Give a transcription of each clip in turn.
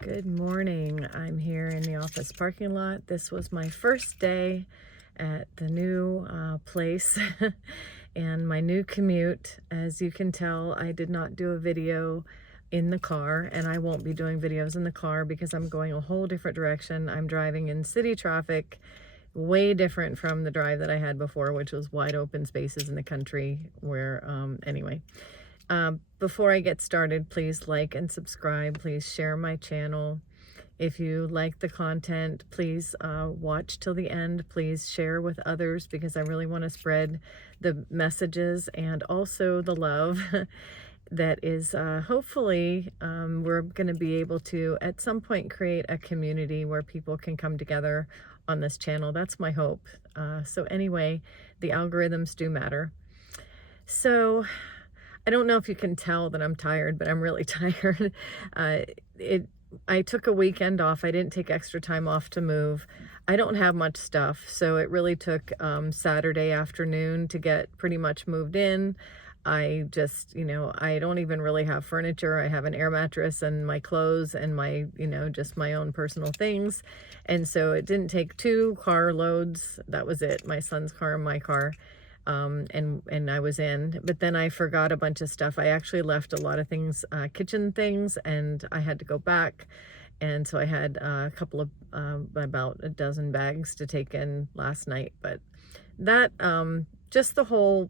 Good morning. I'm here in the office parking lot. This was my first day at the new place and my new commute. As you can tell, I did not do a video in the car, and I won't be doing videos in the car because I'm going a whole different direction. I'm driving in city traffic, way different from the drive that I had before, which was wide open spaces in the country where, anyway. Before I get started, please like and subscribe. Please share my channel. If you like the content, please watch till the end. Please share with others because I really want to spread the messages and also the love that is hopefully we're going to be able to at some point create a community where people can come together on this channel. That's my hope. So anyway, the algorithms do matter. So I don't know if you can tell that I'm tired, but I'm really tired. I took a weekend off. I didn't take extra time off to move. I don't have much stuff, so it really took Saturday afternoon to get pretty much moved in. I just, I don't even really have furniture. I have an air mattress and my clothes and my, just my own personal things. And so it didn't take 2 car loads. That was it, my son's car and my car. And I was in, but then I forgot a bunch of stuff. I actually left a lot of things, kitchen things, and I had to go back. And so I had a couple of, about a dozen bags to take in last night. But that, just the whole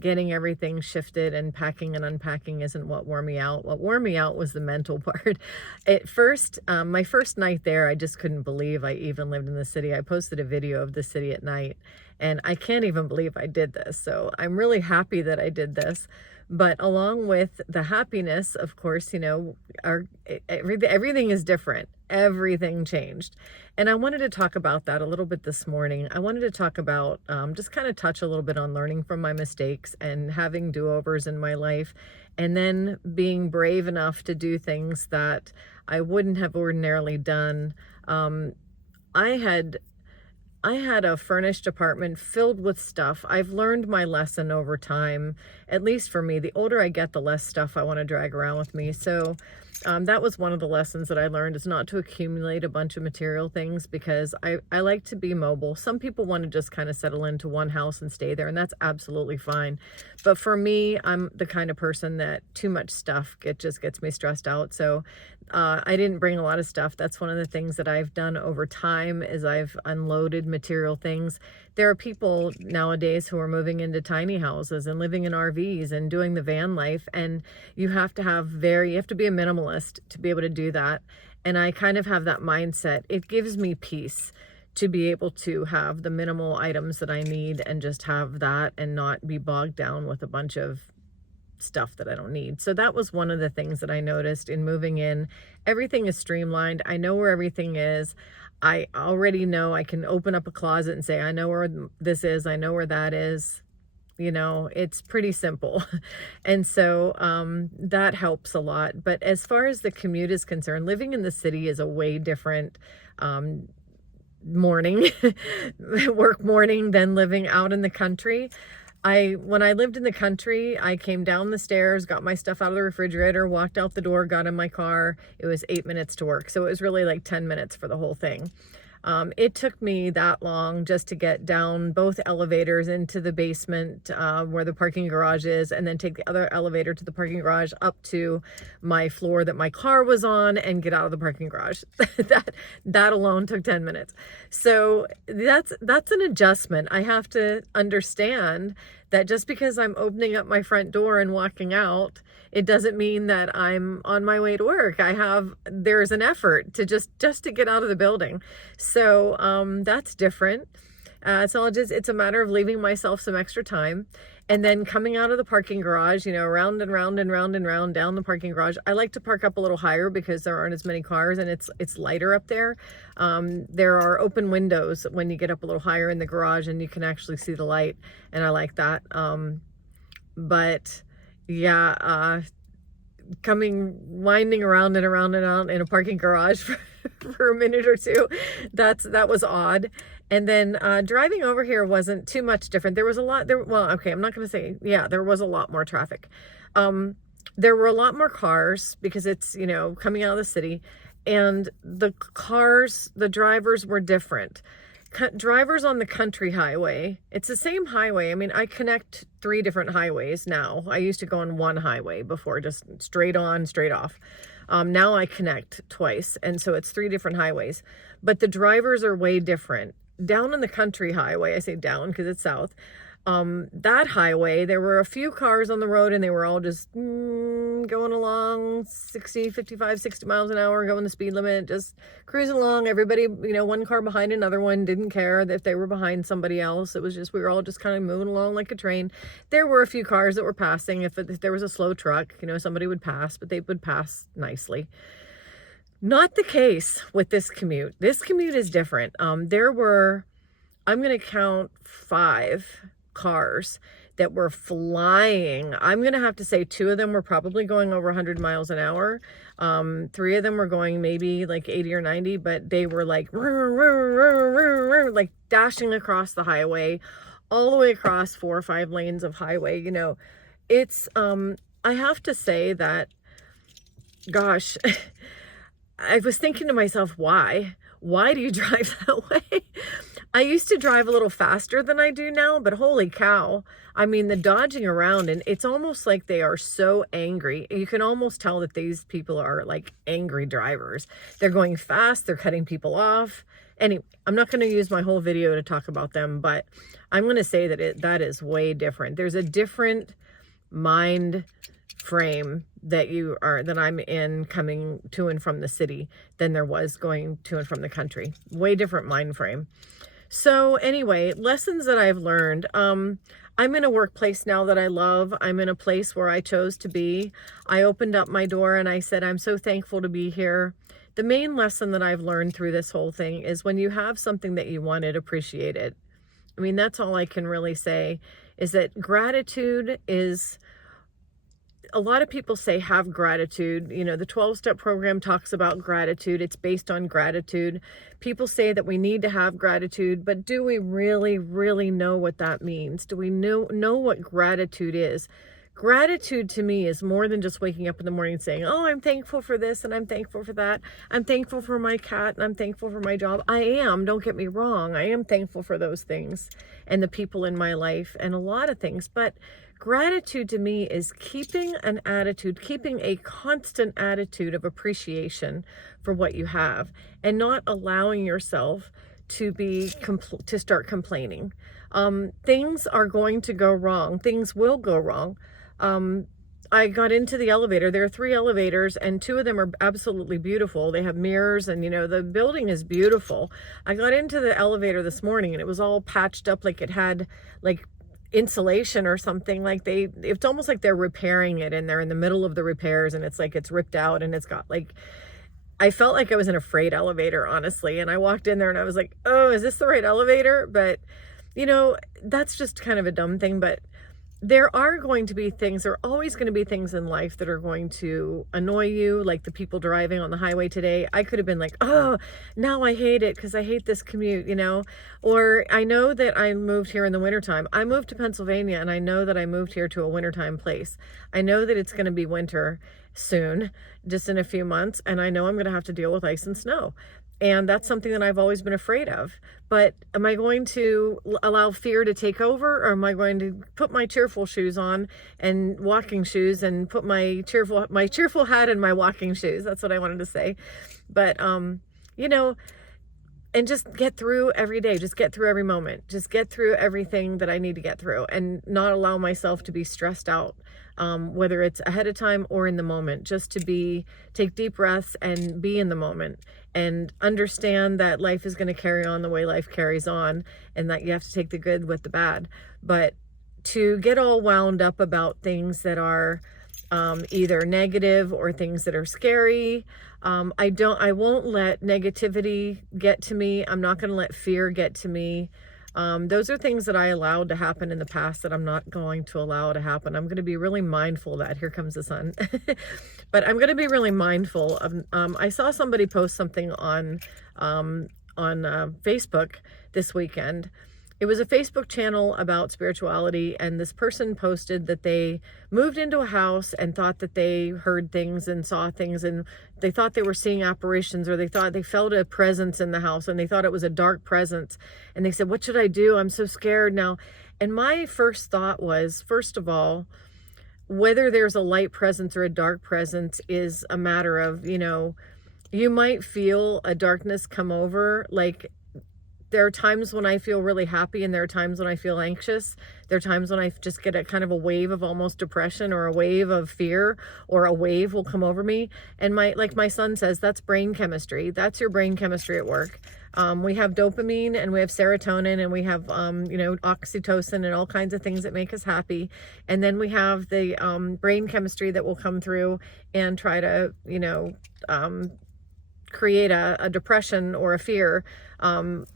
getting everything shifted and packing and unpacking isn't what wore me out. What wore me out was the mental part. At first, my first night there, I just couldn't believe I even lived in the city. I posted a video of the city at night, and I can't even believe I did this. So I'm really happy that I did this. But along with the happiness, of course, everything is different. Everything changed. And I wanted to talk about that a little bit this morning. I wanted to talk about, just kind of touch a little bit on learning from my mistakes and having do-overs in my life, and then being brave enough to do things that I wouldn't have ordinarily done. I had a furnished apartment filled with stuff. I've learned my lesson over time. At least for me, the older I get, the less stuff I want to drag around with me. So that was one of the lessons that I learned, is not to accumulate a bunch of material things, because I like to be mobile. Some people want to just kind of settle into one house and stay there, and that's absolutely fine. But for me, I'm the kind of person that too much stuff just gets me stressed out. So I didn't bring a lot of stuff. That's one of the things that I've done over time, is I've unloaded material things. There are people nowadays who are moving into tiny houses and living in RVs and doing the van life, and you have to be a minimalist to be able to do that. And I kind of have that mindset. It gives me peace to be able to have the minimal items that I need and just have that and not be bogged down with a bunch of stuff that I don't need. So that was one of the things that I noticed in moving in. Everything is streamlined. I know where everything is. I already know I can open up a closet and say, I know where this is. I know where that is. It's pretty simple. And so that helps a lot. But as far as the commute is concerned, living in the city is a way different work morning than living out in the country. When I lived in the country, I came down the stairs, got my stuff out of the refrigerator, walked out the door, got in my car. It was 8 minutes to work. So it was really like 10 minutes for the whole thing. It took me that long just to get down both elevators into the basement where the parking garage is, and then take the other elevator to the parking garage up to my floor that my car was on and get out of the parking garage. That alone took 10 minutes. So that's an adjustment. I have to understand that just because I'm opening up my front door and walking out, it doesn't mean that I'm on my way to work. There's an effort to just to get out of the building. So that's different. So it's a matter of leaving myself some extra time, and then coming out of the parking garage, round and round and round and round down the parking garage. I like to park up a little higher because there aren't as many cars, and it's lighter up there. There are open windows when you get up a little higher in the garage, and you can actually see the light, and I like that. But yeah, winding around and around and around in a parking garage for a minute or two, that was odd. And then driving over here wasn't too much different. There was a lot there. Well, okay, I'm not going to say, yeah, there was a lot more traffic. There were a lot more cars because it's, coming out of the city. and the cars, the drivers were different. Drivers on the country highway, it's the same highway. I mean, I connect 3 different highways now. I used to go on one highway before, just straight on, straight off. Now I connect twice, and so it's 3 different highways. But the drivers are way different. Down on the country highway, I say down because it's south, that highway, there were a few cars on the road, and they were all just going along 55, 60 miles an hour, going the speed limit, just cruising along. Everybody, you know, one car behind another one, didn't care if they were behind somebody else. It was just, we were all just kind of moving along like a train. There were a few cars that were passing. If there was a slow truck, you know, somebody would pass, but they would pass nicely. Not the case with this commute. This commute is different. There were, I'm going to count 5 cars that were flying. I'm going to have to say 2 of them were probably going over 100 miles an hour. 3 of them were going maybe like 80 or 90, but they were like, like dashing across the highway, all the way across 4 or 5 lanes of highway. You know, it's, I have to say that, gosh, I was thinking to myself, why? Why do you drive that way? I used to drive a little faster than I do now, but holy cow. I mean, the dodging around, and it's almost like they are so angry. You can almost tell that these people are like angry drivers. They're going fast. They're cutting people off. Anyway, I'm not going to use my whole video to talk about them, but I'm going to say that that is way different. There's a different mind frame that I'm in coming to and from the city than there was going to and from the country. Way different mind frame. So anyway, lessons that I've learned. I'm in a workplace now that I love. I'm in a place where I chose to be. I opened up my door and I said, I'm so thankful to be here. The main lesson that I've learned through this whole thing is when you have something that you wanted, appreciate it. I mean, that's all I can really say, is that gratitude is, a lot of people say have gratitude. You know, the 12-step program talks about gratitude. It's based on gratitude. People say that we need to have gratitude, but do we really, really know what that means? Do we know what gratitude is? Gratitude to me is more than just waking up in the morning and saying, oh, I'm thankful for this and I'm thankful for that. I'm thankful for my cat and I'm thankful for my job. I am, don't get me wrong. I am thankful for those things and the people in my life and a lot of things. But gratitude to me is keeping an attitude, keeping a constant attitude of appreciation for what you have and not allowing yourself to start complaining. Things are going to go wrong. Things will go wrong. I got into the elevator. There are 3 elevators and 2 of them are absolutely beautiful. They have mirrors and, you know, the building is beautiful. I got into the elevator this morning and it was all patched up like it had like insulation or something. Like it's almost like they're repairing it and they're in the middle of the repairs and it's like it's ripped out and it's got like, I felt like I was in a freight elevator, honestly. And I walked in there and I was like, oh, is this the right elevator? But, you know, that's just kind of a dumb thing. But there are going to be things, there are always going to be things in life that are going to annoy you, like the people driving on the highway today. I could have been like, oh, now I hate it because I hate this commute, you know. Or I know that I moved here in the wintertime. I moved to Pennsylvania and I know that I moved here to a wintertime place. I know that it's going to be winter soon, just in a few months, and I know I'm going to have to deal with ice and snow. And that's something that I've always been afraid of. But am I going to allow fear to take over, or am I going to put my cheerful shoes on and walking shoes and put my cheerful hat and my walking shoes? That's what I wanted to say. But, you know, and just get through every day, just get through every moment, just get through everything that I need to get through and not allow myself to be stressed out, whether it's ahead of time or in the moment, just to take deep breaths and be in the moment and understand that life is going to carry on the way life carries on and that you have to take the good with the bad. But to get all wound up about things that are either negative or things that are scary, I won't let negativity get to me. I'm not going to let fear get to me. Those are things that I allowed to happen in the past that I'm not going to allow to happen. I'm going to be really mindful of that. Here comes the sun. But I'm going to be really mindful of, I saw somebody post something on Facebook this weekend, it was a Facebook channel about spirituality, and this person posted that they moved into a house and thought that they heard things and saw things, and they thought they were seeing apparitions, or they thought they felt a presence in the house, and they thought it was a dark presence. And they said, "What should I do? I'm so scared now." And my first thought was, first of all, whether there's a light presence or a dark presence is a matter of, you might feel a darkness come over. Like, there are times when I feel really happy, and there are times when I feel anxious. There are times when I just get a kind of a wave of almost depression, or a wave of fear, or a wave will come over me. And like my son says, that's brain chemistry. That's your brain chemistry at work. We have dopamine, and we have serotonin, and we have, oxytocin, and all kinds of things that make us happy. And then we have the brain chemistry that will come through and try to, create a depression or a fear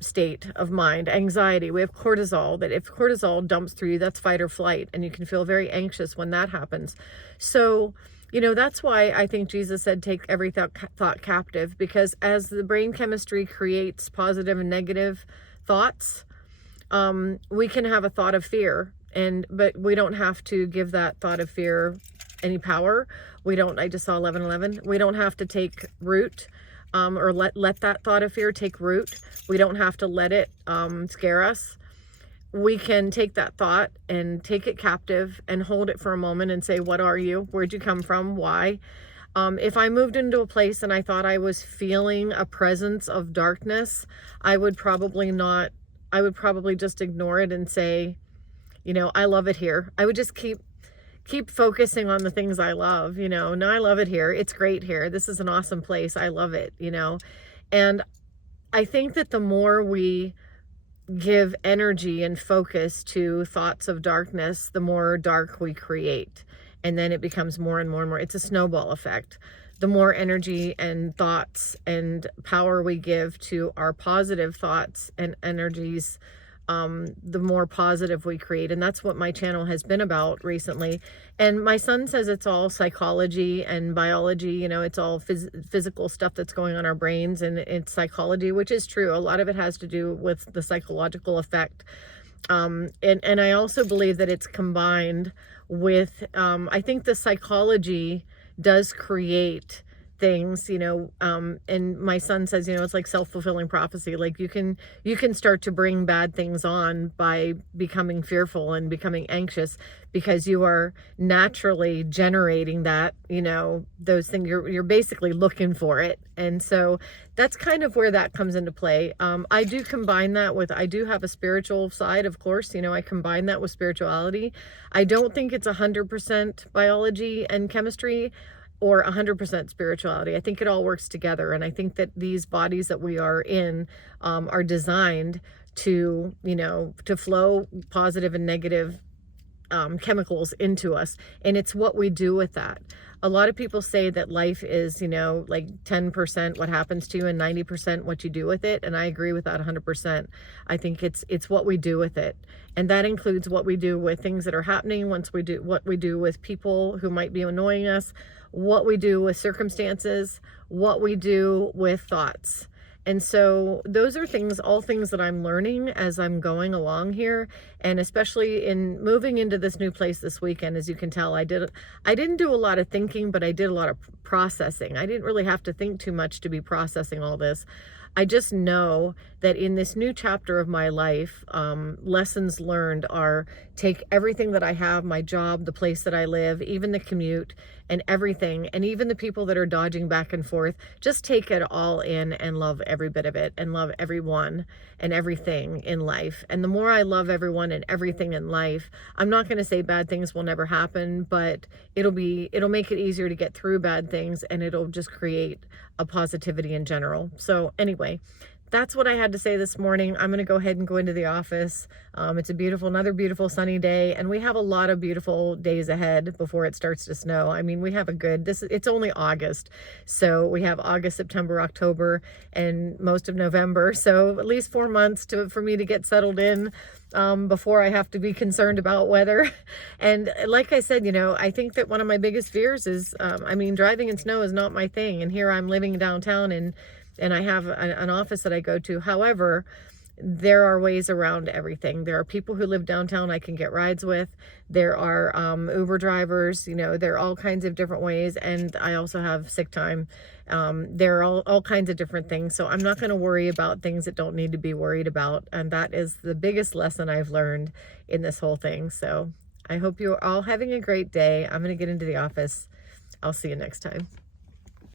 state of mind, anxiety. We have cortisol, that if cortisol dumps through you, that's fight or flight, and you can feel very anxious when that happens. So, that's why I think Jesus said, take every thought captive, because as the brain chemistry creates positive and negative thoughts, we can have a thought of fear, but we don't have to give that thought of fear any power. I just saw 11:11. We don't have to take root. Or let that thought of fear take root. We don't have to let it scare us. We can take that thought and take it captive and hold it for a moment and say, what are you? Where'd you come from? Why? If I moved into a place and I thought I was feeling a presence of darkness, I would probably just ignore it and say, I love it here. I would just keep focusing on the things I love, no, I love it here. It's great here. This is an awesome place. I love it, and I think that the more we give energy and focus to thoughts of darkness, the more dark we create. And then it becomes more and more and more. It's a snowball effect. The more energy and thoughts and power we give to our positive thoughts and energies, the more positive we create. And that's what my channel has been about recently. And my son says it's all psychology and biology, it's all physical stuff that's going on in our brains, and it's psychology, which is true. A lot of it has to do with the psychological effect. And I also believe that it's combined with, I think the psychology does create things, and my son says, it's like self-fulfilling prophecy. Like you can start to bring bad things on by becoming fearful and becoming anxious, because you are naturally generating that, those things. You're basically looking for it. And so that's kind of where that comes into play. I do combine that with, I do have a spiritual side, of course, I combine that with spirituality. I don't think it's 100% biology and chemistry, or 100% spirituality. I think it all works together. And I think that these bodies that we are in are designed to, to flow positive and negative chemicals into us. And it's what we do with that. A lot of people say that life is, like 10% what happens to you and 90% what you do with it. And I agree with that 100%. I think it's what we do with it. And that includes what we do with things that are happening, what we do with people who might be annoying us, what we do with circumstances, what we do with thoughts. And so those are all things that I'm learning as I'm going along here. And especially in moving into this new place this weekend, as you can tell, I didn't do a lot of thinking, but I did a lot of processing. I didn't really have to think too much to be processing all this. I just know that in this new chapter of my life, lessons learned are take everything that I have, my job, the place that I live, even the commute and everything, and even the people that are dodging back and forth, just take it all in and love every bit of it and love everyone and everything in life. And the more I love everyone and everything in life, I'm not going to say bad things will never happen, but it'll make it easier to get through bad things, and it'll just create a positivity in general. So anyway, that's what I had to say this morning. I'm going to go ahead and go into the office. It's another beautiful sunny day, and we have a lot of beautiful days ahead before it starts to snow. I mean, we have it's only August, so we have August, September, October, and most of November. So at least 4 months for me to get settled in before I have to be concerned about weather. And like I said, I think that one of my biggest fears is, driving in snow is not my thing. And here I'm living downtown, and I have an office that I go to. However, there are ways around everything. There are people who live downtown I can get rides with. There are Uber drivers, you know, there are all kinds of different ways. And I also have sick time. There are all kinds of different things. So I'm not going to worry about things that don't need to be worried about. And that is the biggest lesson I've learned in this whole thing. So I hope you're all having a great day. I'm going to get into the office. I'll see you next time.